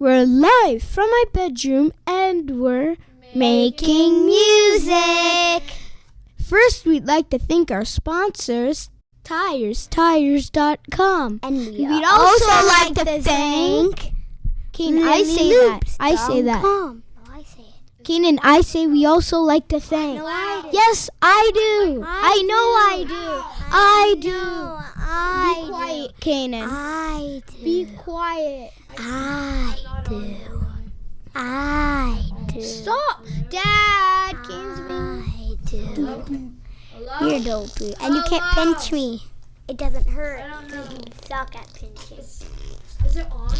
We're live from my bedroom and we're making music. First, we'd like to thank our sponsors, tires.com. And we'd also like to thank Kane, I say that. I say that. Oh, I say it. Kane, I say we also like to thank. No, I do. Yes, I do. I know I do. I Be quiet, Kanan. I do. Be quiet. I do. Stop, Dad. Kane's being. I do. You're dopey. And you can't pinch me. It doesn't hurt. You suck at pinching. Is it on?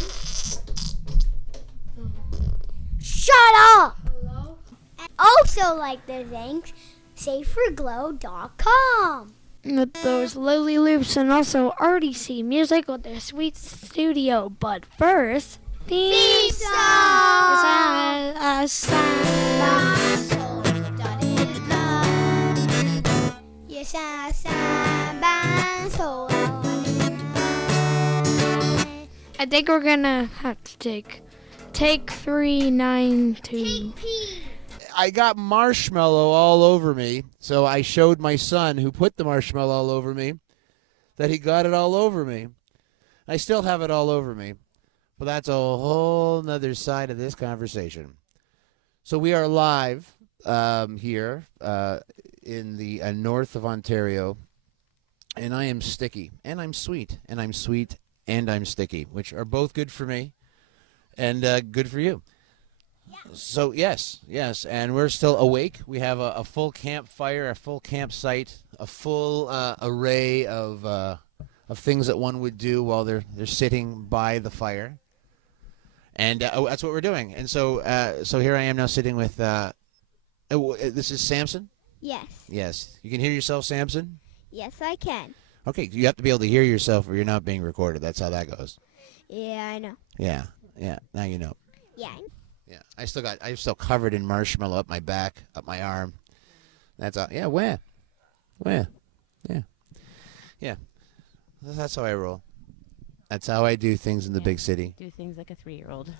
Shut up! Hello? And also like to thank Saferglow.com. With those lowly loops and also RDC Music with their sweet studio. But first, Theme song! I think we're gonna have to take 392. I got marshmallow all over me, so I showed my son, who put the marshmallow all over me, that he got it all over me. I still have it all over me, but that's a whole nother side of this conversation. So we are live here in the north of Ontario, and I am sticky, and I'm sweet, and I'm sweet, and I'm sticky, which are both good for me and good for you. So yes, and we're still awake. We have a full campfire, a full campsite, a full array of things that one would do while they're sitting by the fire, and that's what we're doing. And so here I am now sitting with. This is Samson. Yes. Yes, you can hear yourself, Samson. Yes, I can. Okay, you have to be able to hear yourself, or you're not being recorded. That's how that goes. Yeah, I know. Yeah. Now you know. Yeah. Yeah, I'm still covered in marshmallow up my back, up my arm. That's all. Yeah, where? Yeah. That's how I roll. That's how I do things in the big city. Do things like a 3-year-old.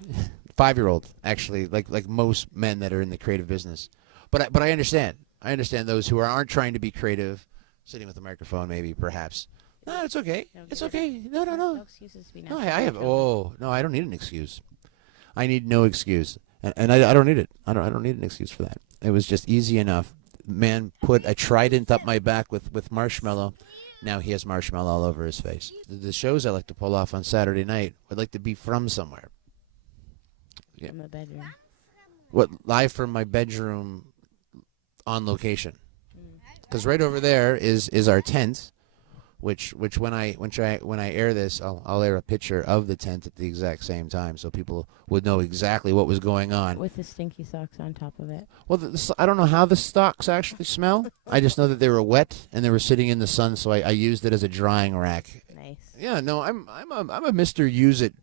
5-year-old, actually, like most men that are in the creative business. But I understand. I understand those who aren't trying to be creative, sitting with a microphone, maybe, perhaps. No, it's okay. It's okay. No. No excuses to be No, I have. Oh, no, I don't need an excuse. I need no excuse, and I don't need it. I don't need an excuse for that. It was just easy enough. Man put a trident up my back with marshmallow. Now he has marshmallow all over his face. The shows I like to pull off on Saturday night would like to be from somewhere. Yeah. From the bedroom. What, live from my bedroom on location? Because right over there is our tent. Which when I air this, I'll air a picture of the tent at the exact same time, so people would know exactly what was going on. With the stinky socks on top of it. Well, I don't know how the socks actually smell. I just know that they were wet and they were sitting in the sun, so I used it as a drying rack. Nice. Yeah, no, I'm a Mr. Use It,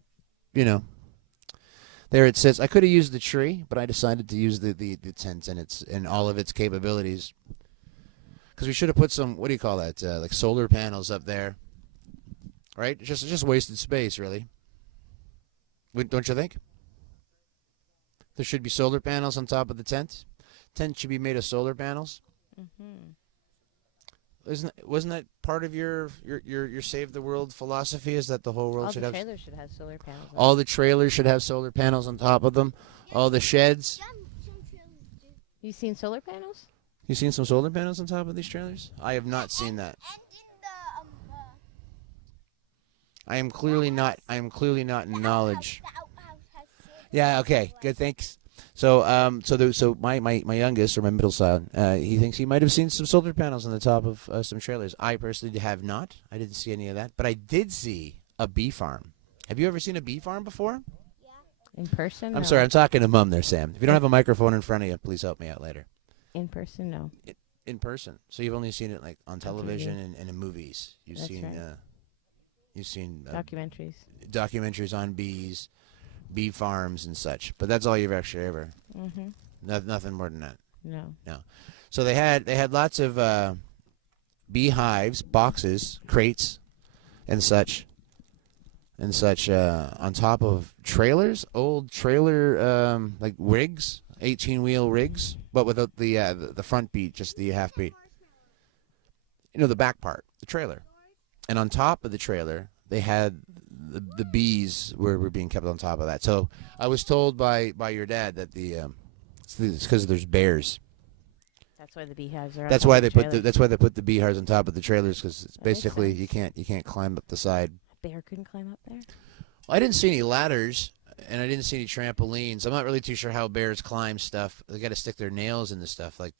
you know. There it says. I could have used the tree, but I decided to use the tent and all of its capabilities. Because we should have put some, what do you call that, like solar panels up there, right? Just wasted space, really. Don't you think? There should be solar panels on top of the tent. Tent should be made of solar panels. Mm-hmm. Wasn't that part of your Save the World philosophy? Is that the whole world should have? All the trailers should have solar panels on. All the trailers should have solar panels on top of them. All the sheds. You seen solar panels? You seen some solar panels on top of these trailers? I have not seen that. I am clearly not in knowledge. Yeah. Okay. Good. Thanks. So my youngest, or my middle son, he thinks he might have seen some solar panels on the top of some trailers. I personally have not. I didn't see any of that, but I did see a bee farm. Have you ever seen a bee farm before? In person? I'm No. sorry. I'm talking to Mom there, Sam. If you don't have a microphone in front of you, please help me out later. In person, no. In person. So you've only seen it like on television and in movies. That's right. You've seen Documentaries. Documentaries on bees, bee farms and such. But that's all you've actually ever. Mm-hmm. Nothing more than that. No. So they had lots of beehives, boxes, crates, and such. and such on top of trailers, old trailer like rigs, 18-wheel rigs, but without the front beat, just the half beat. You know, the back part, the trailer. And on top of the trailer, they had the bees were being kept on top of that. So I was told by your dad that it's because there's bears. That's why the beehives are. That's why they put the beehives on top of the trailers, because it's basically you can't climb up the side. A bear couldn't climb up there. Well, I didn't see any ladders, and I didn't see any trampolines. I'm not really too sure how bears climb stuff. They got to stick their nails in the stuff, like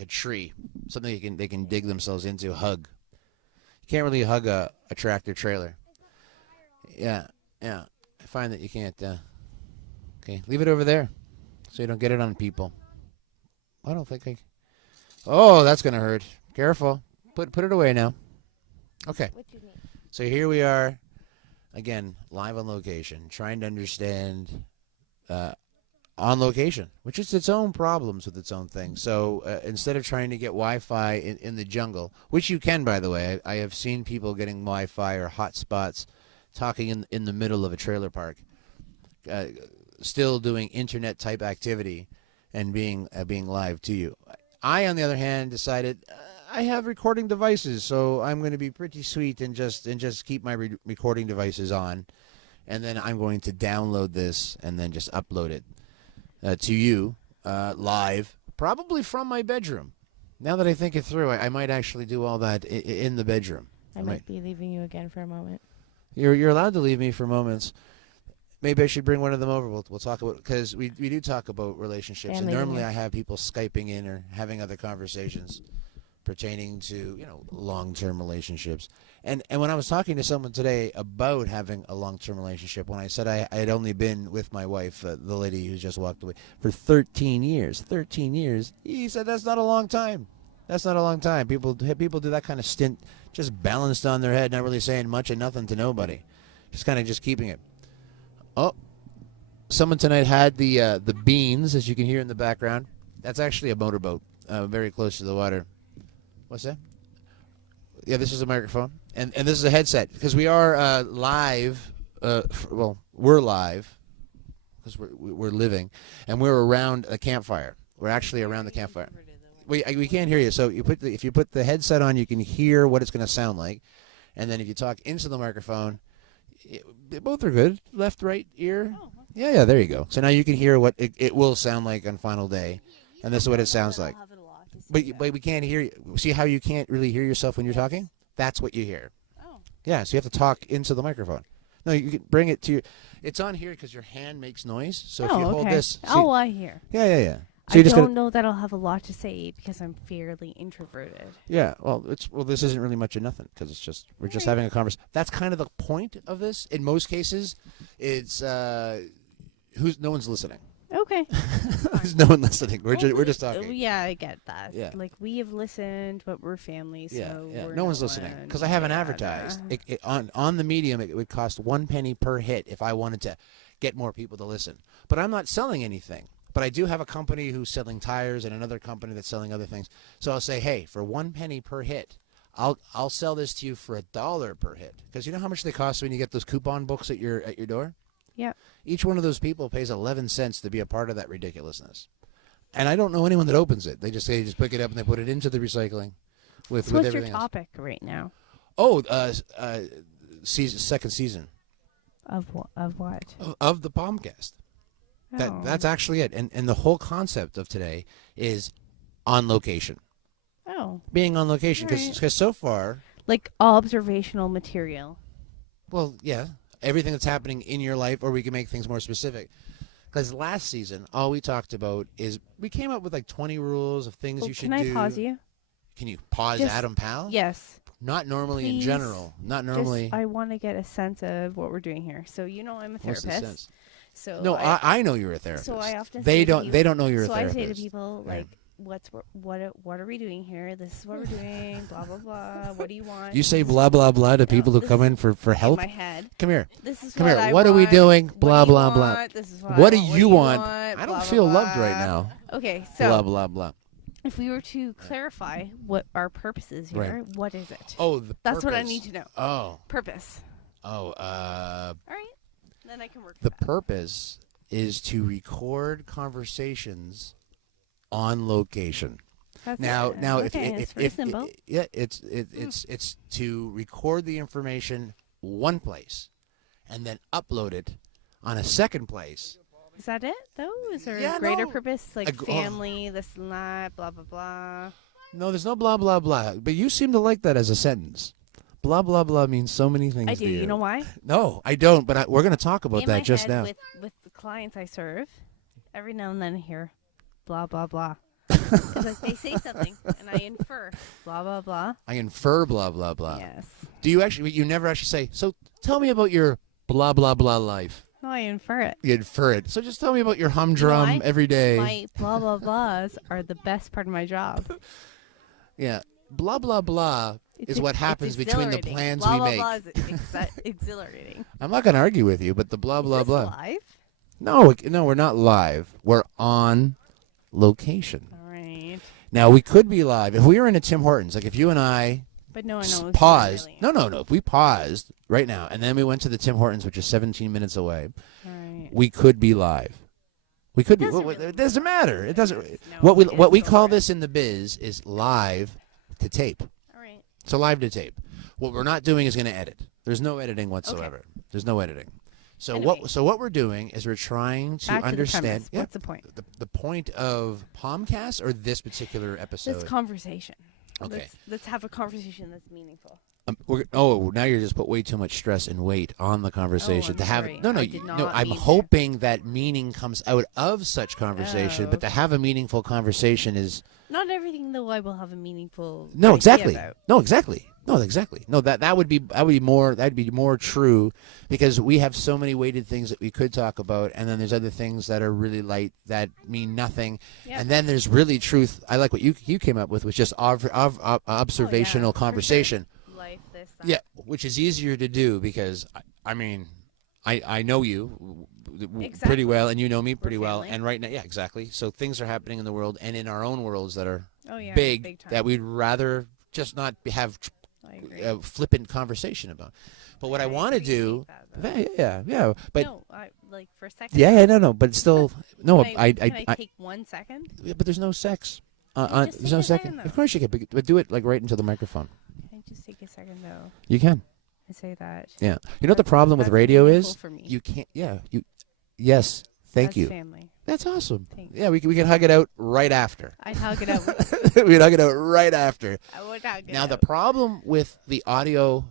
a tree, something they can dig themselves into, hug. You can't really hug a tractor trailer. Yeah. I find that you can't. Okay, leave it over there, so you don't get it on people. I don't think I. Oh, that's gonna hurt. Careful. Put it away now. Okay. So here we are, again, live on location, trying to understand on location, which is its own problems with its own thing. So instead of trying to get Wi-Fi in the jungle, which you can, by the way, I have seen people getting Wi-Fi or hotspots, talking in the middle of a trailer park, still doing internet type activity and being live to you. I, on the other hand, decided I have recording devices, so I'm going to be pretty sweet and just keep my recording devices on, and then I'm going to download this and then just upload it to you live, probably from my bedroom. Now that I think it through, I might actually do all that in the bedroom. I might be leaving you again for a moment. You're allowed to leave me for moments. Maybe I should bring one of them over. We'll talk about, because we do talk about relationships, and normally I have people Skyping in or having other conversations pertaining to long-term relationships. And when I was talking to someone today about having a long-term relationship, when I said I had only been with my wife, the lady who just walked away, for 13 years. 13 years. He said that's not a long time. That's not a long time. People do that kind of stint, just balanced on their head, not really saying much and nothing to nobody, just kind of just keeping it. Oh, someone tonight had the beans, as you can hear in the background. That's actually a motorboat, very close to the water. What's that? Yeah, this is a microphone, and this is a headset, because we are live. We're live because we're living, and we're around a campfire. We're actually around the campfire. We can't hear you, so if you put the headset on, you can hear what it's going to sound like, and then if you talk into the microphone, both are good. Left, right ear. Oh, okay. Yeah. There you go. So now you can hear what it will sound like on final day, and this is what it sounds like. But we can't hear you. See how you can't really hear yourself when you're talking? That's what you hear. Oh. Yeah, so you have to talk into the microphone. No, you can bring it to your... It's on here because your hand makes noise. So if you hold this... I hear. Yeah. So I don't know that I'll have a lot to say because I'm fairly introverted. Yeah, well, this isn't really much of nothing, because it's just we're just having a conversation. That's kind of the point of this. In most cases, it's no one's listening. Okay. There's no one listening. We're just talking. Yeah, I get that. Yeah. Like, we have listened, but we're family, so we're no one's listening, because I haven't advertised. On the medium, it would cost 1 penny per hit if I wanted to get more people to listen. But I'm not selling anything. But I do have a company who's selling tires and another company that's selling other things. So I'll say, hey, for 1 penny per hit, I'll sell this to you for $1 per hit. Because you know how much they cost when you get those coupon books at your door? Yeah. Each one of those people pays 11 cents to be a part of that ridiculousness. And I don't know anyone that opens it. They just pick it up and they put it into the recycling with what's everything your topic right now? Oh, second season. Of what? Of the Palmcast. That's actually it. And the whole concept of today is on location. Oh. Being on location. Because so far... Like observational material. Well, yeah. Everything that's happening in your life, or we can make things more specific. Because last season, all we talked about is... We came up with like 20 rules of things you should do. Can I pause you? Can you pause Adam Powell? Yes. Not normally. Please. In general. Not normally. I want to get a sense of what we're doing here. So I'm a therapist. What's the sense? So no, I know you're a therapist. So I often they don't know you're a therapist. So I say to people like, what are we doing here? This is what we're doing. Blah blah blah. What do you want? You say blah blah blah to people who come in for help. In my head. Come here. This is come here. I what want. are we doing? Blah blah blah. This is what do you want? I don't feel loved right now. Okay, so blah blah blah. if we were to clarify what our purpose is here, what is it? Oh, the That's what I purpose. need to know. Oh. Purpose. Oh, All right. Then I can work the with that. purpose is to record conversations on location. That's Now, it. now, okay, if it's very simple. it's to record the information one place, and then upload it on a second place. Is that it, though? Is there Yeah, a greater no. purpose, like family, this and that, blah, blah, blah? No, there's no blah blah blah. But you seem to like that as a sentence. Blah blah blah means so many things. I do. To You know why? No, I don't. But we're going to talk about In that my just head, now. With the clients I serve, every now and then I hear blah, blah, blah. It's like they say something, and I infer blah, blah, blah. I infer blah blah blah. Yes. Do you actually? You never actually say. So tell me about your blah blah blah life. No, I infer it. You infer it. So just tell me about your humdrum I- every day. My blah, blah, blahs are the best part of my job. Yeah. Blah blah blah is what happens between the exhilarating. plans blah, we blah, make. Blah is exhilarating. I'm not going to argue with you, but the blah blah Is this blah. live? No, we're not live. We're on location. All right. Now we could be live if we were in a Tim Hortons. Like if you and I But no one knows. paused. Really. No. If we paused right now and then we went to the Tim Hortons, which is 17 minutes away, All right. we could be live. We could be. Doesn't really It doesn't matter. It doesn't. No, What we it what we is call over. this in the biz is live to tape. All right. So live to tape. What we're not doing is going to edit. There's no editing whatsoever. There's no editing. So Anyway. what we're doing is we're trying to Back to the understand. premise. What's the point? The point of Palmcast or this particular episode? This conversation. Okay. Let's have a conversation that's meaningful. Now you're just put way too much stress and weight on the conversation I'm to have. sorry. No, I did not I'm mean to. hoping that meaning comes out of such conversation. Oh, But to have a meaningful conversation is Not everything, though, I will have a meaningful. no, idea exactly. about. No, exactly. No, exactly. No, that would be more true because we have so many weighted things that we could talk about, and then there's other things that are really light that mean nothing, Yeah. and then there's really truth. I like what you came up with, which is observational for sure. conversation. Life, this, that. Yeah, which is easier to do because I know you pretty Exactly. well, and you know me pretty well, family. and right now, yeah, exactly. So things are happening in the world and in our own worlds that are Oh, yeah. big time. that we'd rather just not have I agree. flippant conversation about. But what I want to do, appreciate that, though. yeah, but no, like for a second. yeah, no, but still, no, Can I take 1 second? yeah, but there's no sex. just There's take no a second. second, Of though. course you can, but do it like right into the microphone. Can I just take a second, though, You can. and say that? Yeah. You know what the That's- problem with that's radio meaningful is? for me. You can't. Yeah. Yes. Thank That's you. family. That's awesome. Thanks. Yeah, we can hug it out right after. I'd hug it out. We'd hug it out right after. I would hug it Now the out. problem with the audio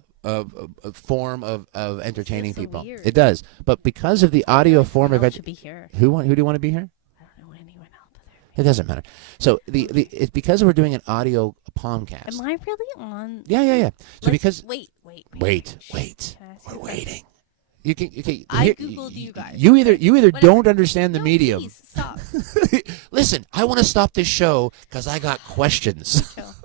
form of entertaining so people, weird. it does. But because of the audio form of Else should be here. who do you want to be here? I don't know anyone else. It doesn't matter. So it's because we're doing an audio palmcast. Am I really on? Yeah. So because wait. wait, Can I ask we're you- waiting. You can. I Googled you guys. You either Whatever. don't understand the No, medium. Please stop. Listen, I want to stop this show because I got questions. Chill.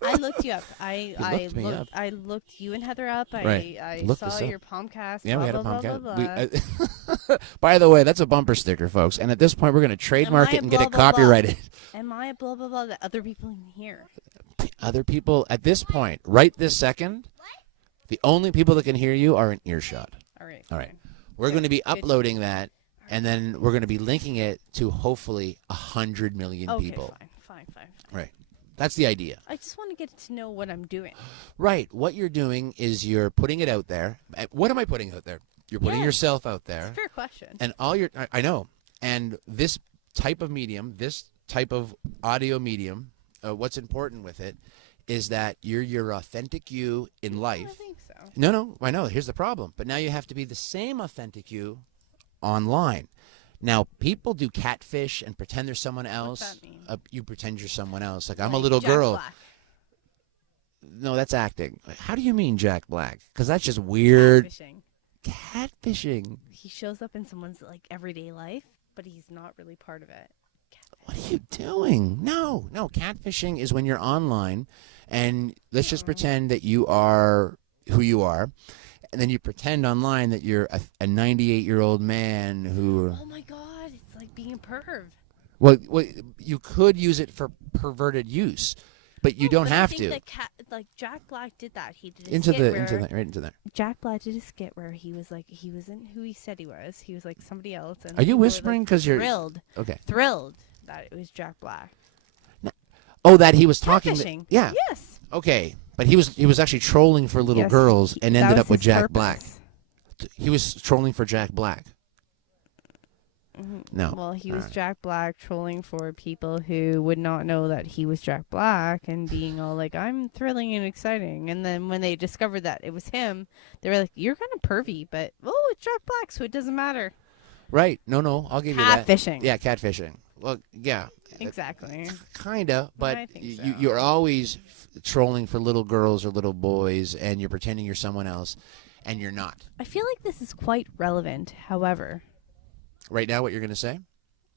I looked you up. I looked you and Heather up. Right. I Looked saw us up. your Palmcast. Yeah, we blah, had a blah, blah, Palmcast. blah, blah. By the way, that's a bumper sticker, folks. And at this point, we're going to trademark I it and a get it blah, blah, blah? copyrighted. Am I a blah blah blah that other people can hear? Other people, at this point, right this second, the only people that can hear you are in earshot. All right. All right. fine. We're going to be Good. uploading that, and then we're going to be linking it to hopefully 100 million Okay, people. fine. Right. That's the idea. I just want to get to know what I'm doing. Right. What you're doing is you're putting it out there. What am I putting out there? You're putting Yes. yourself out It's a there. fair question. And all your, I know. And this type of medium, this type of audio medium, what's important with it is that you're your authentic you in life. I think so. No, I know. Here's the problem. But now you have to be the same authentic you online. Now, people do catfish and pretend they're someone else. What's that mean? You pretend you're someone else. Like, I'm a Like little Jack girl. Black. No, that's acting. How do you mean Jack Black? Because that's just weird. Catfishing. Catfishing. He shows up in someone's like everyday life, but he's not really part of it. What are you doing? No. Catfishing is when you're online, and let's just pretend that you are who you are, and then you pretend online that you're a 98-year-old man who. Oh my God! It's like being a perv. Well, you could use it for perverted use, but you don't have to. I think like Jack Black did that. He did Into there. Jack Black did a skit where he was like, he wasn't who he said he was. He was like somebody else. And Are you people were, whispering like, because you're thrilled? Okay. Thrilled that it was Jack Black. Oh, that he was talking. Catfishing. Yeah. Yes. Okay, but he was actually trolling for little girls and ended up with Jack Black. He was trolling for Jack Black. No. Well, he was Jack Black trolling for people who would not know that he was Jack Black and being all like, I'm thrilling and exciting. And then when they discovered that it was him, they were like, you're kind of pervy, but, oh, it's Jack Black, so it doesn't matter. Right. No, I'll give you that. Catfishing. Yeah, catfishing. Well, yeah. Exactly. Kinda, but I think so. you're always trolling for little girls or little boys, and you're pretending you're someone else, and you're not. I feel like this is quite relevant, however. Right now, what you're going to say?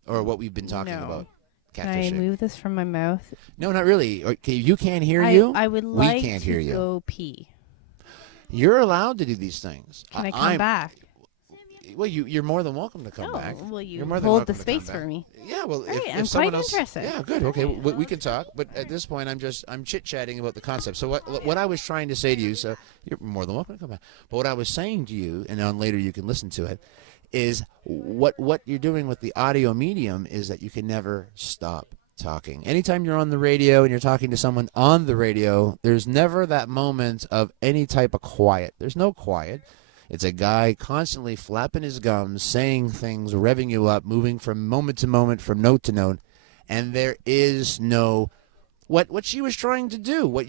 Or what we've been talking about? Can I Catfishing. move this from my mouth? No, not really. Okay, you can't hear you. I would we like can't to hear you. go pee. You're allowed to do these things. Can I come back? Well, you're more than welcome to come back. Well, you You're more than hold the welcome to come space for back. me. Yeah, well, Right, if I'm someone quite else, interested. yeah, good. Okay, we can talk, but at this point, I'm chit chatting about the concept. So what I was trying to say to you, so you're more than welcome to come back. But what I was saying to you, and then later you can listen to it, is what you're doing with the audio medium is that you can never stop talking. Anytime you're on the radio and you're talking to someone on the radio, there's never that moment of any type of quiet. There's no quiet. It's a guy constantly flapping his gums, saying things, revving you up, moving from moment to moment, from note to note, and there is no what she was trying to do, what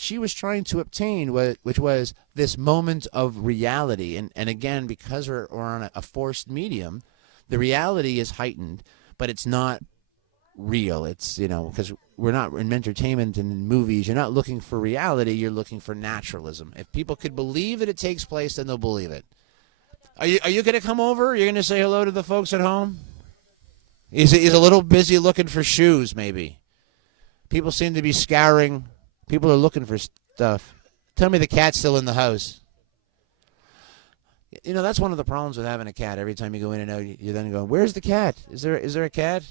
she was trying to obtain, which was this moment of reality. And again, because we're on a forced medium, the reality is heightened, but it's not real. It's, because we're not in entertainment and in movies, you're not looking for reality, you're looking for naturalism. If people could believe that it takes place, then they'll believe it. Are you going to come over? You're going to say hello to the folks at home? He's a little busy looking for shoes, maybe. People seem to be scouring. People are looking for stuff. Tell me the cat's still in the house. That's one of the problems with having a cat. Every time you go in and out, you're then going, where's the cat? Is there a cat?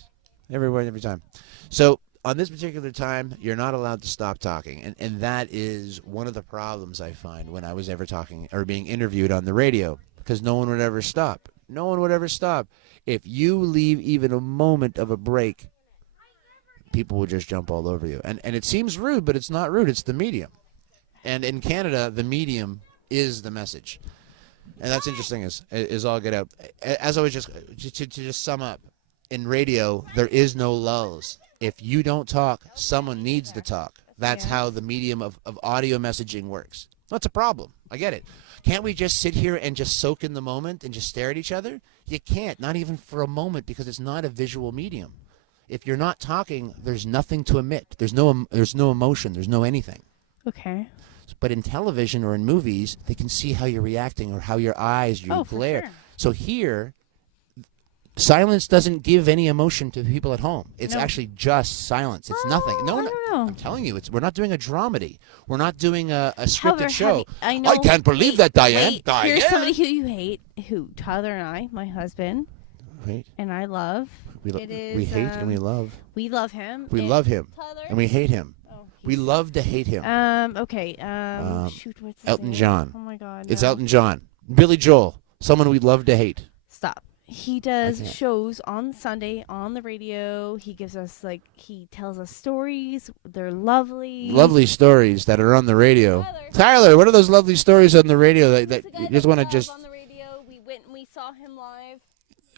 Every time. So on this particular time, you're not allowed to stop talking. And that is one of the problems I find when I was ever talking or being interviewed on the radio, because no one would ever stop. No one would ever stop. If you leave even a moment of a break, people will just jump all over you. And it seems rude, but it's not rude. It's the medium. And in Canada, the medium is the message. And that's interesting is all get out. As I was to sum up, in radio, there is no lulls. If you don't talk, someone needs to talk. That's how the medium of audio messaging works. That's a problem. I get it. Can't we just sit here and just soak in the moment and just stare at each other? You can't, not even for a moment, because it's not a visual medium. If you're not talking, there's nothing to emit. There's no emotion. There's no anything. Okay. But in television or in movies, they can see how you're reacting or how your eyes, your glare. Sure. So here, silence doesn't give any emotion to people at home. It's actually just silence. It's nothing. No, I'm telling you, we're not doing a dramedy. We're not doing a scripted show. I can't believe that, Diane. Here's somebody who you hate, who Tyler and I, my husband, and I love. We hate and we love. We love him. We love him. Tyler? And we hate him. Oh, we love to hate him. Okay. Shoot, what's his Elton name? John. Oh my God. It's no. Elton John. Billy Joel. Someone we love to hate. Stop. He does shows on Sunday on the radio. He gives us he tells us stories. They're lovely. Lovely stories that are on the radio. Tyler, what are those lovely stories on the radio that you just want to just... on the radio. We went and we saw him live.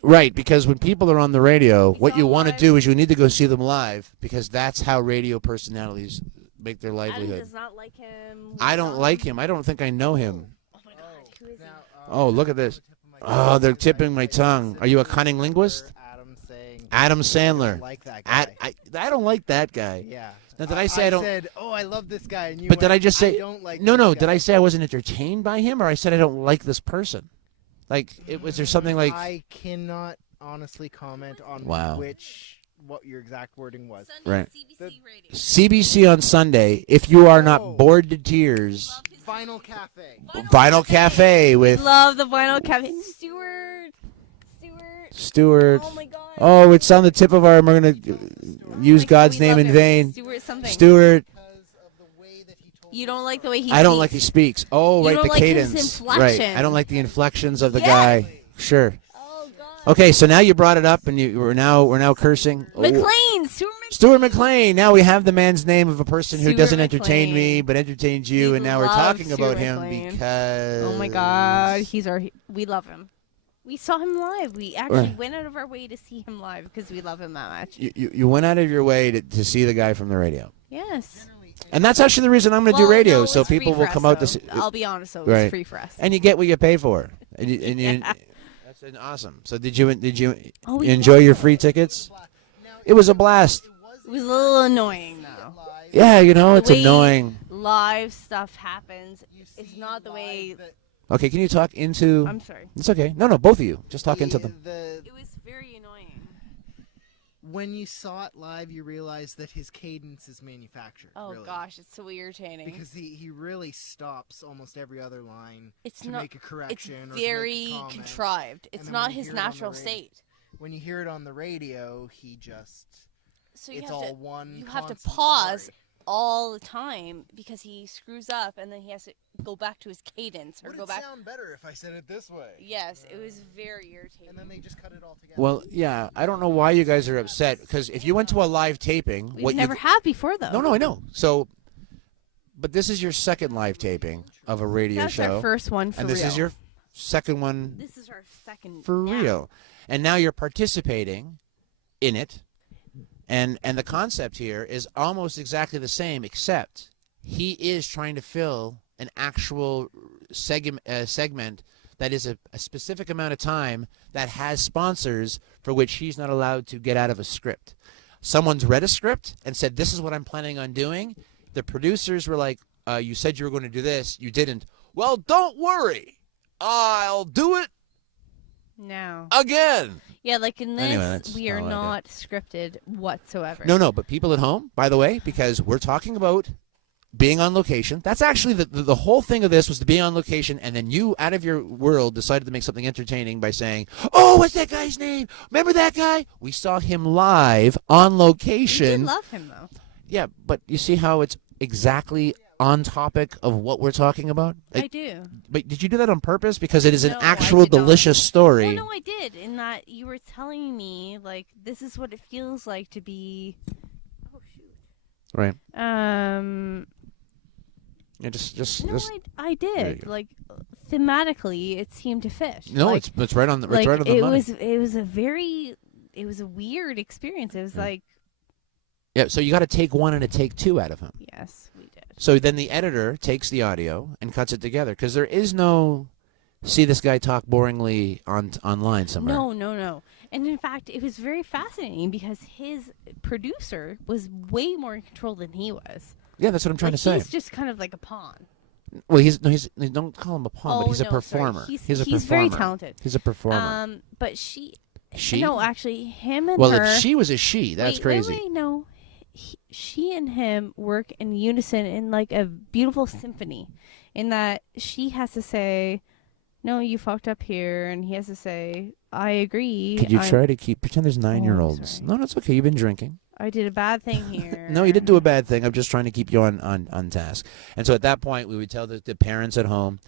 Right, because when people are on the radio, what you want to do is you need to go see them live, because that's how radio personalities make their livelihood. Adam does not like him. I don't like him. I don't think I know him. Oh my God, who is he? Oh, look at this. Oh, they're tipping my tongue. Are you a cunning linguist? Adam Sandler. I like that guy. I don't like that guy. Yeah. Now, did I say I don't? said, I love this guy. And you But did went, I just say? I don't like No. this Did guy. I say I wasn't entertained by him, or I said I don't like this person? Was there something like? I cannot honestly comment on what your exact wording was. Right. CBC radio. CBC on Sunday. If you are not bored to tears, Vinyl Cafe. Vinyl Cafe with Love the Vinyl Cafe. Stewart. Stewart. Oh my God. Oh, it's on the tip of our. We're going to use God's name in vain. Stuart something. Stuart. You don't like the way he I don't like he speaks. Oh, right, don't the like his cadence. inflection. Right. I don't like the inflections of the guy. Sure. Oh, God. Okay, so now you brought it up, and we're now cursing. McLean, Stuart McLean. Now we have the man's name of a person who Stuart doesn't McLean. entertain me, but entertains you, We and now we're love talking about Stuart him McLean. because. Oh my God, we love him. We saw him live. We actually went out of our way to see him live because we love him that much. You went out of your way to see the guy from the radio. Yes. And that's actually the reason I'm going to do radio, no, so it's people free will for come us, out to though. see. I'll be honest, though, Right. it's free for us. And you get what you pay for. That's awesome. So did you we enjoy your free tickets? It was a blast. It was a little annoying, though. Yeah, it's The way annoying. Live stuff happens. It's not the way. Okay, can you talk into? I'm sorry. It's okay. No, both of you. Just talk into them. It was very annoying. When you saw it live, you realized that his cadence is manufactured. Oh really. gosh, it's so irritating. Because he really stops almost every other line to not, make a correction. It's or to make a very comment. contrived. It's not his natural state. When you hear it on the radio, he just. So it's all one. You have to pause all the time because he screws up, and then he has to go back to his cadence or go back. Would it sound better if I said it this way? Yes, it was very irritating. And then they just cut it all together. Well, yeah, I don't know why you guys are upset because if you went to a live taping, we never have before though. No, I know. So, but this is your second live taping of a radio show. That's our first one for and real. this is your second one. This is our second for real, and now you're participating in it. And the concept here is almost exactly the same, except he is trying to fill an actual segment that is a specific amount of time that has sponsors for which he's not allowed to get out of a script. Someone's read a script and said, this is what I'm planning on doing. The producers were like, you said you were going to do this. You didn't. Well, don't worry. I'll do it now. Again. Yeah, like in this, anyway, we are not scripted whatsoever. No, but people at home, by the way, because we're talking about being on location. That's actually the whole thing of this was to be on location, and then you, out of your world, decided to make something entertaining by saying, oh, what's that guy's name? Remember that guy? We saw him live on location. We did love him, though. Yeah, but you see how it's exactly on topic of what we're talking about? I do. But did you do that on purpose? Because it is an actual delicious story. Well, no, I did. In that you were telling me, like, this is what it feels like to be. Oh shoot. Right. Yeah, I did. Like, thematically, it seemed to fit. No, like, it's right on the like, right on the money. It was a weird experience. It was like. Yeah, so you got to take one and a take two out of him. Yes, we did. So then the editor takes the audio and cuts it together because there is no see this guy talk boringly online somewhere. No. And in fact, it was very fascinating because his producer was way more in control than he was. Yeah, that's what I'm trying to say. He's just kind of like a pawn. Well, he's don't call him a pawn, but he's a performer. He's a performer. Very talented. He's a performer. But she. No, actually, him and her. Well, if she was a she, that's crazy. Wait, no. She and him work in unison in like a beautiful symphony in that she has to say, no, you fucked up here, and he has to say, I agree. Could you try to pretend there's 9-year-olds? No, it's okay. You've been drinking. I did a bad thing here. No, you didn't do a bad thing. I'm just trying to keep you on task. And so at that point, we would tell the parents at home,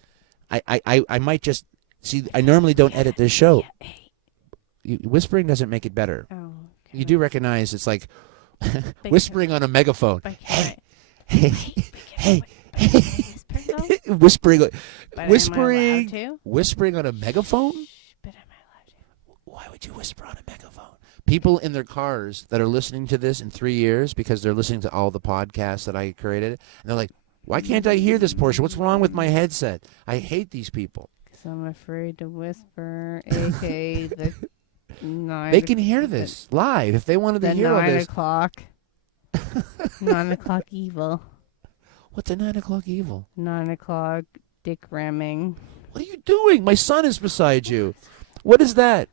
I might just, see, I normally don't edit this show. Whispering doesn't make it better. Oh, okay. You do recognize it's like, whispering on a megaphone. Hey. Whispering on a megaphone? Why would you whisper on a megaphone? People in their cars that are listening to this in 3 years because they're listening to all the podcasts that I created, and they're like, why can't I hear this portion? What's wrong with my headset? I hate these people. Because I'm afraid to whisper, a.k.a. the 9 They can hear this live if they wanted to hear all this. 9 o'clock. 9 o'clock evil. What's a 9 o'clock evil? 9 o'clock dick ramming. What are you doing? My son is beside you. What is that?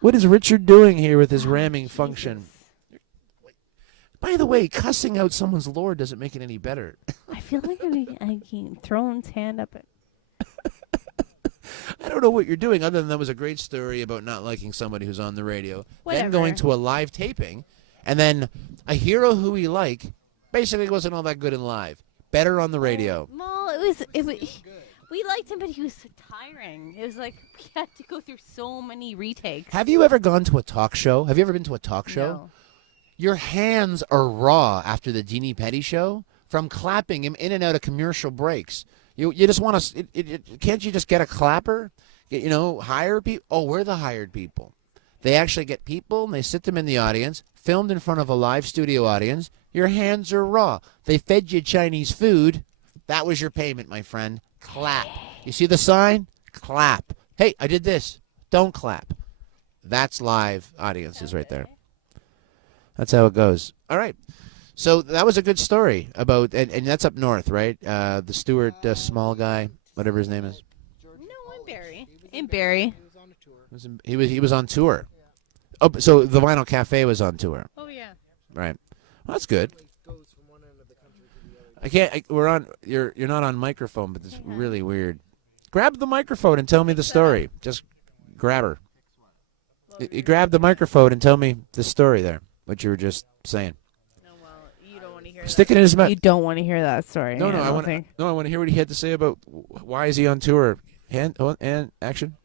What is Richard doing here with his ramming function? By the way, cussing out someone's lord doesn't make it any better. I feel like I can throw his hand up. I don't know what you're doing other than that was a great story about not liking somebody who's on the radio. Whatever. Then going to a live taping, and then a hero who we like basically wasn't all that good in live. Better on the radio. Well, we liked him, but he was so tiring. It was like we had to go through so many retakes. Have you ever gone to a talk show? Have you ever been to a talk show? No. Your hands are raw after the Deanie Petty show from clapping him in and out of commercial breaks. You just want to, can't you just get a clapper? Hire people? Oh, we're the hired people. They actually get people and they sit them in the audience, filmed in front of a live studio audience. Your hands are raw. They fed you Chinese food. That was your payment, my friend. Clap. You see the sign? Clap. Hey, I did this. Don't clap. That's live audiences right there. That's how it goes. All right. So that was a good story about, and that's up north, right? The Stuart Small guy, whatever his name is. No, in Barrie. In Barrie. He was on tour. Oh, so the Vinyl Cafe was on tour. Oh yeah. Right. Well, that's good. I can't. We're on. You're not on microphone, but it's really weird. Grab the microphone and tell me the story. Just grab her. You grab the microphone and tell me the story there. What you were just saying. No, well, you don't want to hear. Stick it in his mouth. You don't want to hear that story. No, I want to hear what he had to say about why is he on tour. And action.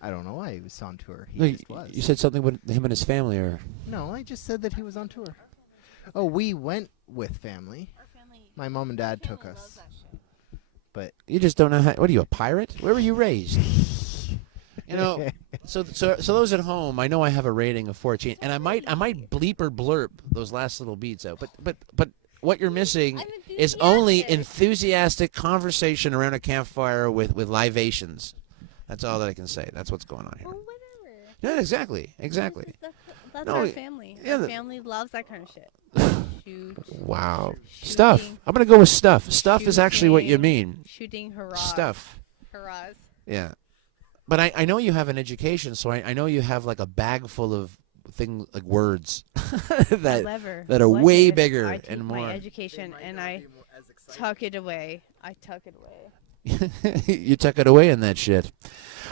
I don't know why he was on tour. No, He just was. you said something with him and his family, or No, I just said that he was on tour. Oh, we went with family. My mom and dad took us. But you just don't know how. What are you, a pirate? Where were you raised? So those at home, I know I have a rating of 14, and I might bleep or blurp those last little beats out. But what you're missing is only enthusiastic conversation around a campfire with libations. That's all that I can say. That's what's going on here. Well, whatever. Yeah, exactly. That's No, our family. yeah, Our family loves that kind of shit. Shoot. Wow. Shooting. Stuff. I'm going to go with stuff. Stuff is actually what you mean. Shooting hurrahs. Stuff. Hurrahs. Yeah. But I know you have an education, so I know you have like a bag full of things, like words that are way bigger I take and more. my education and I tuck it away. You tuck it away in that shit.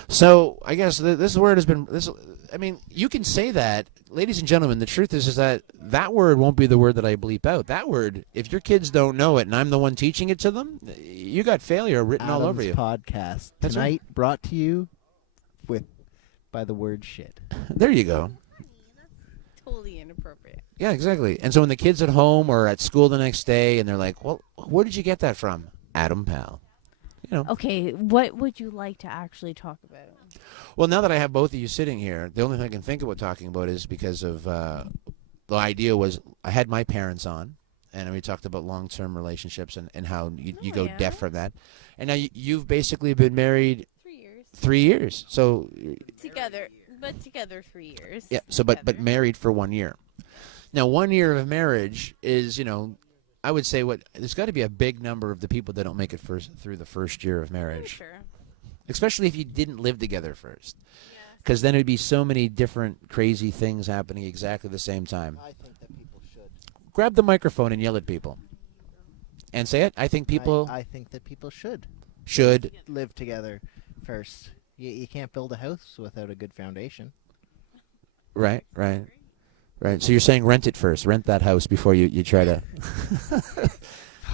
So I guess this word has been I mean, you can say that, ladies and gentlemen. The truth is that word won't be the word that I bleep out. That word, if your kids don't know it, and I'm the one teaching it to them, you got failure written all over you. Podcast That's tonight brought to you by the word shit. There you go. Totally inappropriate. Yeah, exactly. And so when the kids at home or at school the next day, and they're like, "Well, where did you get that from?" Adam Pal. Okay, what would you like to actually talk about? Well, now that I have both of you sitting here, the only thing I can think about talking about is because of the idea was I had my parents on, and we talked about long-term relationships and how you go deaf from that. And now you've basically been married 3 years. 3 years. So Together 3 years. yeah. So but married for 1 year. Now 1 year of marriage is I would say there's got to be a big number of the people that don't make it through the first year of marriage. Sure. Especially if you didn't live together first. Because then it would be so many different crazy things happening exactly the same time. I think that people should. Grab the microphone and yell at people. And say it. I think people I think that people should live together first. You can't build a house without a good foundation. Right. So you're saying rent it first. Rent that house before you try to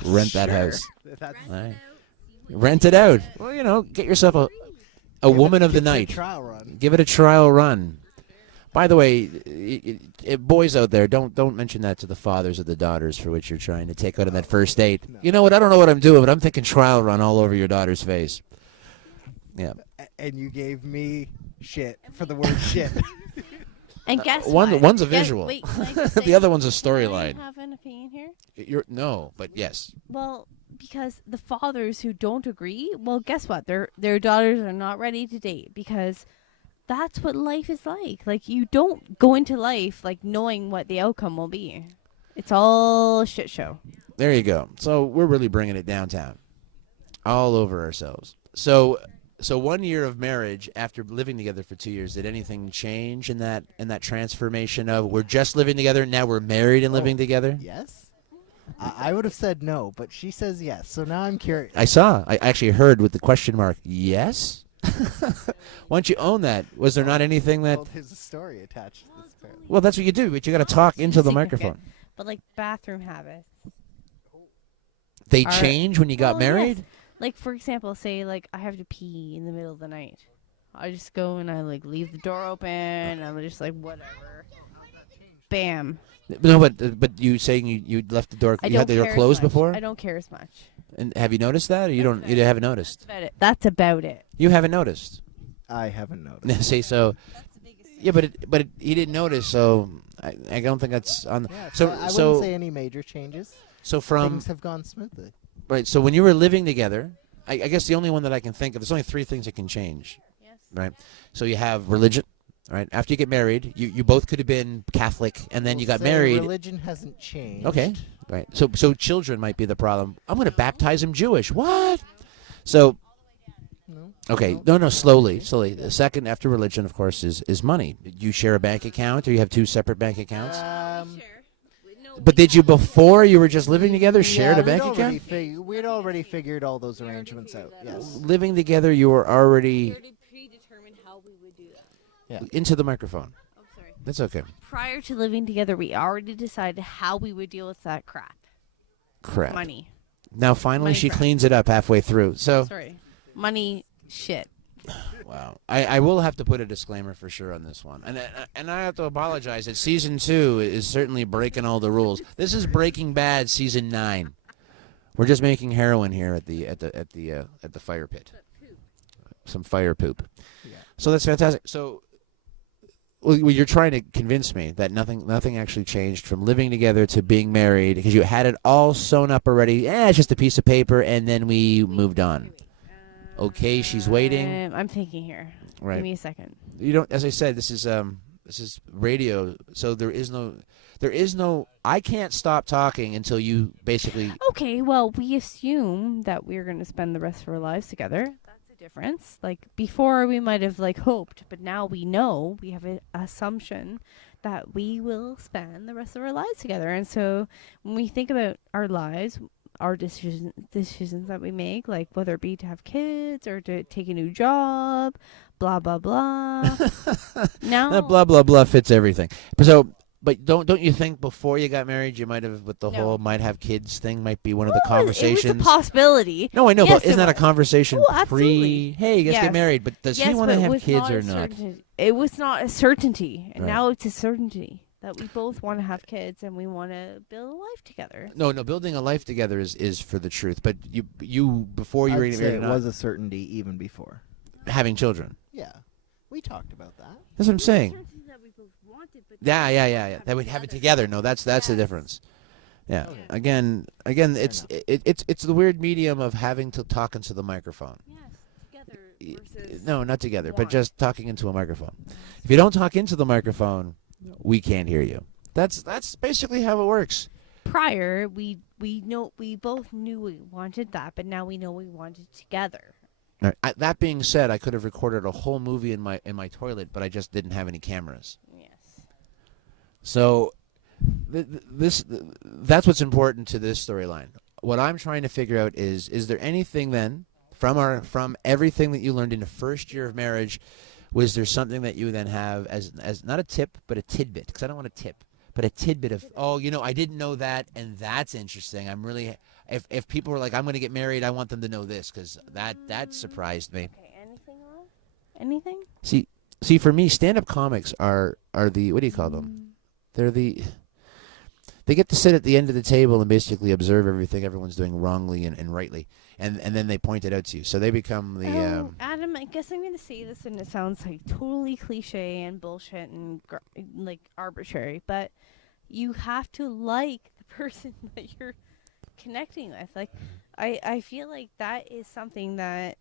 rent that house. Right. Rent it out. Well, get yourself a woman of the night. Trial run. Give it a trial run. By the way, boys out there, don't mention that to the fathers of the daughters for which you're trying to take out on that first date. No. You know what? I don't know what I'm doing, but I'm thinking trial run all over your daughter's face. Yeah. And you gave me shit for the word shit. And guess what? One's a visual. Wait, can I just say, the other one's a storyline. Can I have an opinion here? No, but yes. Well, because the fathers who don't agree, well, guess what? Their daughters are not ready to date because that's what life is like. Like, you don't go into life like knowing what the outcome will be. It's all a shit show. There you go. So we're really bringing it downtown, all over ourselves. So 1 year of marriage after living together for 2 years, did anything change in that transformation of we're just living together, now we're married and living together? Yes. I would have said no, but she says yes. So now I'm curious. I actually heard with the question mark, yes? Why don't you own that? Was there not anything that... Well, there's a story attached to this. Apparently. Well, that's what you do, but you got to talk into the microphone. But like bathroom habits. They change when you got married? Yes. Like, for example, say, like, I have to pee in the middle of the night. I just go and I, like, leave the door open, and I'm just like, whatever. Bam. No, but you saying you left the door, you had the door closed before? I don't care as much. And have you noticed that, or you haven't noticed? That's about it. You haven't noticed? I haven't noticed. See, so... Yeah, but he didn't notice, so I don't think that's on... Yeah, so I wouldn't say any major changes. So things have gone smoothly. Right, so when you were living together, I guess the only one that I can think of, there's only 3 things that can change. Yes. Right? So you have religion, right? After you get married, you both could have been Catholic, and then you got married. Religion hasn't changed. Okay, right. So children might be the problem. I'm going to baptize him Jewish. What? So... No. Okay, no, slowly. The second after religion, of course, is money. You share a bank account, or you have 2 separate bank accounts? But did you, before you were just living together, shared a bank account? We'd already figured all those arrangements out, yes. Living together, you were already... predetermined how we would do that. Yeah. Into the microphone. Oh, sorry. That's okay. Prior to living together, we already decided how we would deal with that crap. Money. Now, finally, Money she crap. cleans it up halfway through. So, Sorry. Money shit. wow. I will have to put a disclaimer for sure on this one, and I have to apologize that season 2 is certainly breaking all the rules. This is Breaking Bad season 9. We're just making heroin here at the fire pit. Some fire poop. Yeah. So that's fantastic. So, well, you're trying to convince me that nothing actually changed from living together to being married because you had it all sewn up already. It's just a piece of paper, and then we moved on. Okay, she's waiting. I'm thinking here. Right. Give me a second. You don't. As I said, this is radio, so there is no. I can't stop talking until you basically. Okay, well, we assume that we're going to spend the rest of our lives together. That's a difference. Like, before we might have, like, hoped, but now we know, we have an assumption that we will spend the rest of our lives together. And so when we think about our lives, our decisions that we make, like whether it be to have kids or to take a new job, blah, blah, blah. Now, that blah, blah, blah fits everything. But don't you think before you got married, you might have, with the whole might have kids thing, might be one of the conversations? It was a possibility. No, I know, Yes, but isn't that a conversation hey, you guys Yes. get married, but does he want to have kids or not? It was not a certainty, and Right. now it's a certainty that we both want to have kids and we want to build a life together. No, building a life together is for the truth, but you before you were I'd getting say married, it was a certainty even before. having children. Yeah. We talked about that. That's what I'm saying. Yeah. That we'd have it together. No, that's the difference. Yeah. Okay. Again, it's the weird medium of having to talk into the microphone. Yes, together versus No, not together, but one. just talking into a microphone. If you don't talk into the microphone, we can't hear you. That's basically how it works. prior, we both knew we wanted that, but now we know we want it together. That being said, I could have recorded a whole movie in my toilet, but I just didn't have any cameras. Yes. So that's what's important to this storyline. What I'm trying to figure out is there anything then from everything that you learned in the first year of marriage, was there something that you then have as not a tip but a tidbit? Because I don't want a tip, but a tidbit of I didn't know that, and that's interesting. I'm really if people were like, I'm going to get married, I want them to know this because that surprised me. Okay. Anything else? Anything? See, for me, stand-up comics are the, what do you call them? They get to sit at the end of the table and basically observe everything everyone's doing wrongly and rightly, and then they point it out to you. So they become the. Adam, I guess I'm going to say this, and it sounds like totally cliche and bullshit and like arbitrary, but you have to like the person that you're connecting with. Like, I feel like that is something that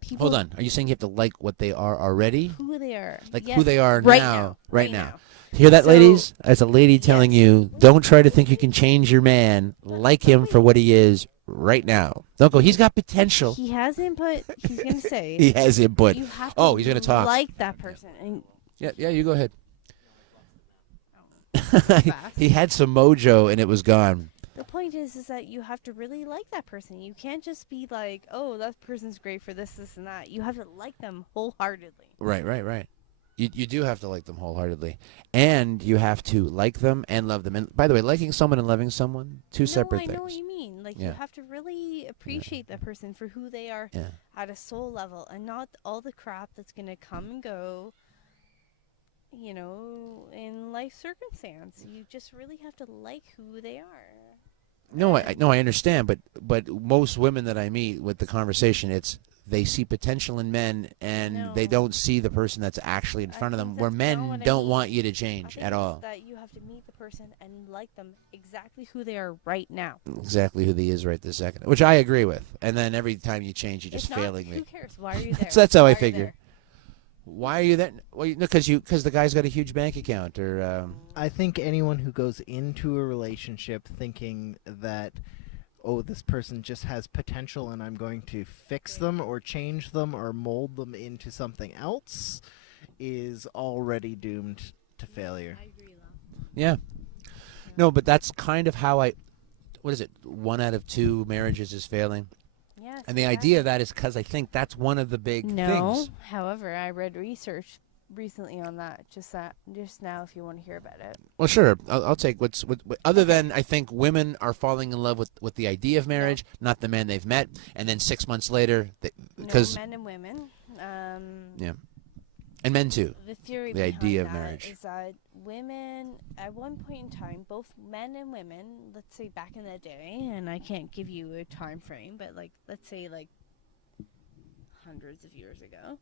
people. Hold on. Are you saying you have to like what they are already? Who they are. Like Yes, who they are right now. Right now. now. Hear that, So- ladies? As a lady telling you, don't try to think you can change your man. Like him for what he is right now. Don't go, he's got potential. He has input. He's going to say. He has input. You have Oh, he's gonna talk. Like that person. And Yeah, you go ahead. He had some mojo and it was gone. The point is that you have to really like that person. You can't just be like, oh, that person's great for this, this, and that. You have to like them wholeheartedly. Right. You do have to like them wholeheartedly. And you have to like them and love them. And by the way, liking someone and loving someone, two separate things. I know what you mean. Like, you have to really appreciate that person for who they are at a soul level, and not all the crap that's going to come and go, you know, in life circumstance. You just really have to like who they are. No, I understand, but most women that I meet with the conversation, it's they see potential in men, and they don't see the person that's actually in front of them, where men don't want you to change at all. That you have to meet the person and like them exactly who they are right now. Exactly who they is right this second, which I agree with. And then every time you change, you're just failing me. Who cares? Why are you there? That's how I figure. Why are you there? Well, because the guy's got a huge bank account, or. I think anyone who goes into a relationship thinking that, oh, this person just has potential and I'm going to fix them or change them or mold them into something else is already doomed to failure. I agree, Yeah. No, but that's kind of how what is it? 1 out of 2 marriages is failing. Yes. And the idea of that is because I think that's one of the big things. However, I read research recently on that. Just now, if you want to hear about it. Well, sure. I'll take what other than I think women are falling in love with the idea of marriage, not the man they've met, and then 6 months later, because men and women. Yeah, and men too. The theory the idea of marriage is that women, at one point in time, both men and women, let's say back in the day, and I can't give you a time frame, but let's say hundreds of years ago,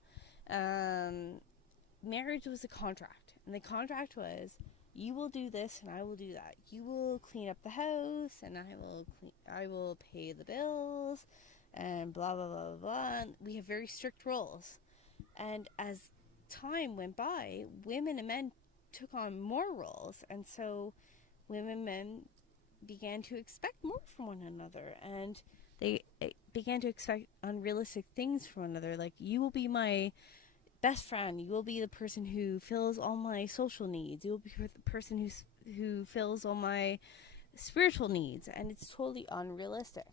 marriage was a contract, and the contract was, you will do this and I will do that. You will clean up the house and I will pay the bills and blah blah blah blah blah. And we have very strict roles. And as time went by, women and men took on more roles, and so women and men began to expect more from one another, and they began to expect unrealistic things from one another, like, you will be my best friend, you will be the person who fills all my social needs, you will be the person who fills all my spiritual needs, and it's totally unrealistic.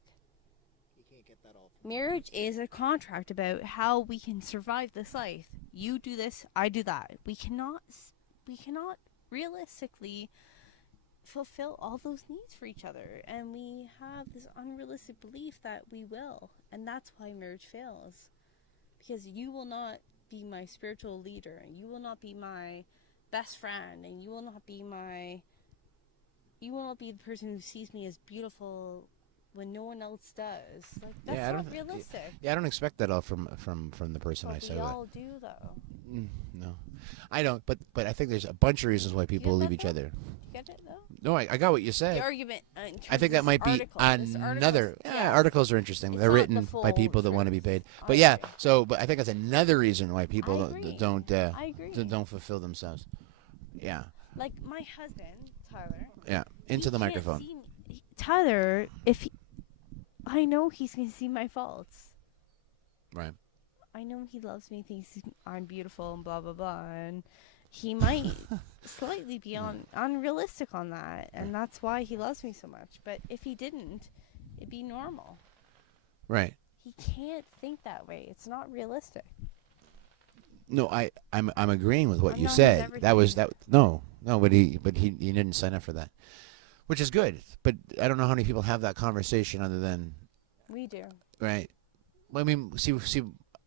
You can't get that all. Marriage is a contract about how we can survive this life. You do this, I do that. We cannot realistically fulfill all those needs for each other, and we have this unrealistic belief that we will, and that's why marriage fails, because you will not be my spiritual leader, and you will not be my best friend, and you will not be the person who sees me as beautiful when no one else does. Like, that's not realistic. Yeah, I don't expect that all from the person I say. We all do, though. No, I don't. But I think there's a bunch of reasons why people leave each other. You get it, though? No, I got what you said. The argument. I think that might be another. Articles are interesting. They're written by people that want to be paid. But yeah, but I think that's another reason why people don't fulfill themselves. Yeah. Like my husband, Tyler. Yeah, into the microphone. Tyler, I know he's going to see my faults. Right. I know he loves me, thinks I'm beautiful and blah, blah, blah. And he might slightly be unrealistic on that. And that's why he loves me so much. But if he didn't, it'd be normal. Right. He can't think that way. It's not realistic. No, I'm agreeing with what you said. That was that. No, but he didn't sign up for that. Which is good, but I don't know how many people have that conversation other than... We do. Right. Well, I mean, see,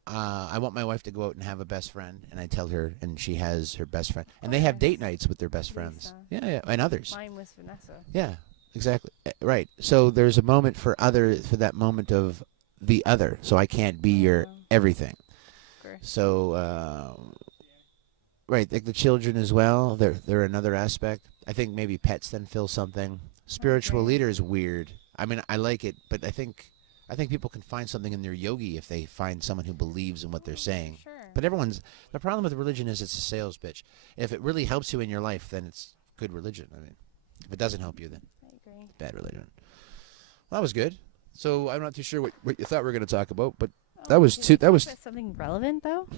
I want my wife to go out and have a best friend, and I tell her, and she has her best friend. And they have date nights with their best friends. Yeah, and others. Mine was Vanessa. Yeah, exactly. Right. So there's a moment for that moment of the other, so I can't be your everything. Great. So, right, like the children as well, they're another aspect. I think maybe pets then fill something. Spiritual leader is weird. I mean, I like it, but I think people can find something in their yogi if they find someone who believes in what they're saying. Sure. But the problem with religion is it's a sales pitch. If it really helps you in your life, then it's good religion. I mean, if it doesn't help you, then I agree. Bad religion. Well, that was good. So I'm not too sure what you thought we were going to talk about, but that was something relevant though.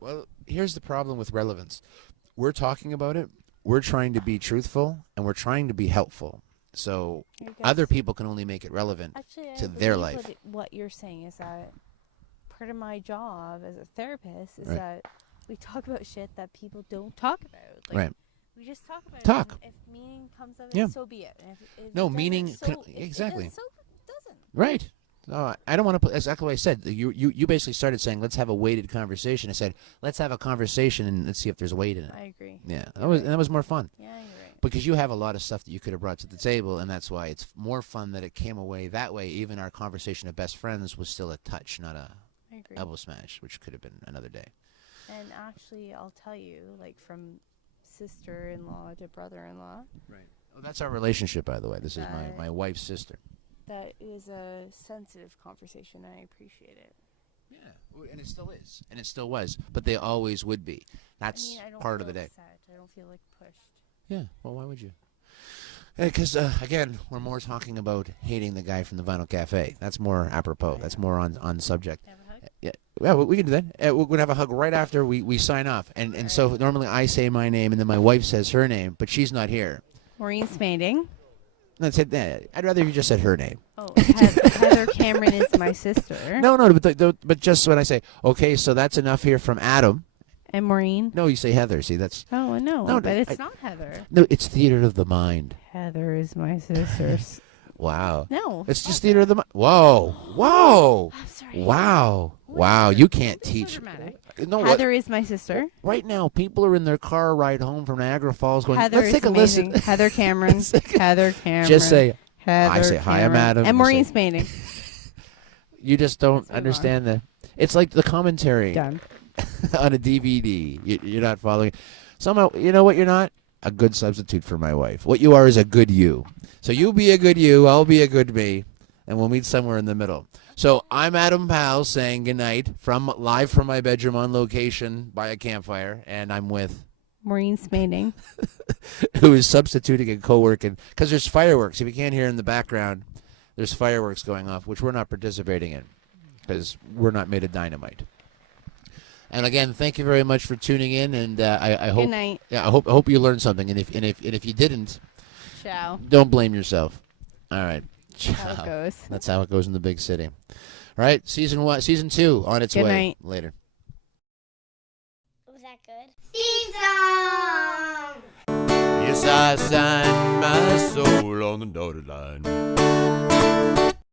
Well, here's the problem with relevance. We're talking about it. We're trying to be truthful, and we're trying to be helpful. So I guess- other people can only make it relevant Actually, I to their believe life. What you're saying is that part of my job as a therapist is Right. that we talk about shit that people don't talk about. Like, Right. We just talk about Talk. it. And if meaning comes of it, Yeah. so be it. And if No, it doesn't, meaning so can- if it exactly. does, so it doesn't. Right. No, I don't want to put exactly what I said. You basically started saying, let's have a weighted conversation. I said, let's have a conversation and let's see if there's weight in it. I agree. Yeah, You're that was more fun. Yeah, you're right. Because you have a lot of stuff that you could have brought to the table, and that's why it's more fun that it came away that way. Even our conversation of best friends was still a touch, not a I agree. elbow smash, which could have been another day. And actually, I'll tell you, like from sister-in-law to brother-in-law, Right. Oh, that's our relationship, by the way. This is Right. my wife's sister. that is a sensitive conversation, and I appreciate it. Yeah, and it still is, and it still was, but they always would be. That's I don't part of the feel day. upset. I don't feel like pushed. Yeah. Well, why would you? Because again, we're more talking about hating the guy from the Vinyl Cafe. That's more apropos. That's more on subject. Have a hug? Yeah, we can do that. We're gonna have a hug right after we sign off. And so normally I say my name, and then my wife says her name, but she's not here. Maureen Smading. That's it. I'd rather you just said her name. Oh, Heather Cameron is my sister. No, but just when I say okay, so that's enough here from Adam. And Maureen. No, you say Heather. See, that's Oh, no, No, but it's I- not Heather. no. It's theater of the mind. Heather is my sister. Wow. No. It's just theater of the mind. Whoa. I'm sorry. Wow. Wow. You can't Don't be so teach. dramatic. No, what? Heather is my sister. Right now, people are in their car ride home from Niagara Falls going, Heather let's is take a amazing. listen. Heather Cameron. Let's take a- Heather Cameron. Just say, Heather I say, hi, I'm Cameron. Adam. And You Maureen say- Smading. you just don't Let's move on. understand it's like the commentary Done. on a DVD. You're not following. Somehow, you know what you're not? A good substitute for my wife. What you are is a good you. So you be a good you, I'll be a good me, and we'll meet somewhere in the middle. So I'm Adam Powell saying goodnight live from my bedroom on location by a campfire, and I'm with Maureen Smading. who is substituting and co-working because there's fireworks. If you can't hear in the background, there's fireworks going off, which we're not participating in because we're not made of dynamite. And again, thank you very much for tuning in, and I hope Good night. I hope you learned something. And if you didn't, Ciao. don't blame yourself. All right, How it ciao. goes. That's how it goes in the big city. All right, season 2 on its Good way night. later. Was that good? Theme song! Yes, I signed my soul on the dotted line.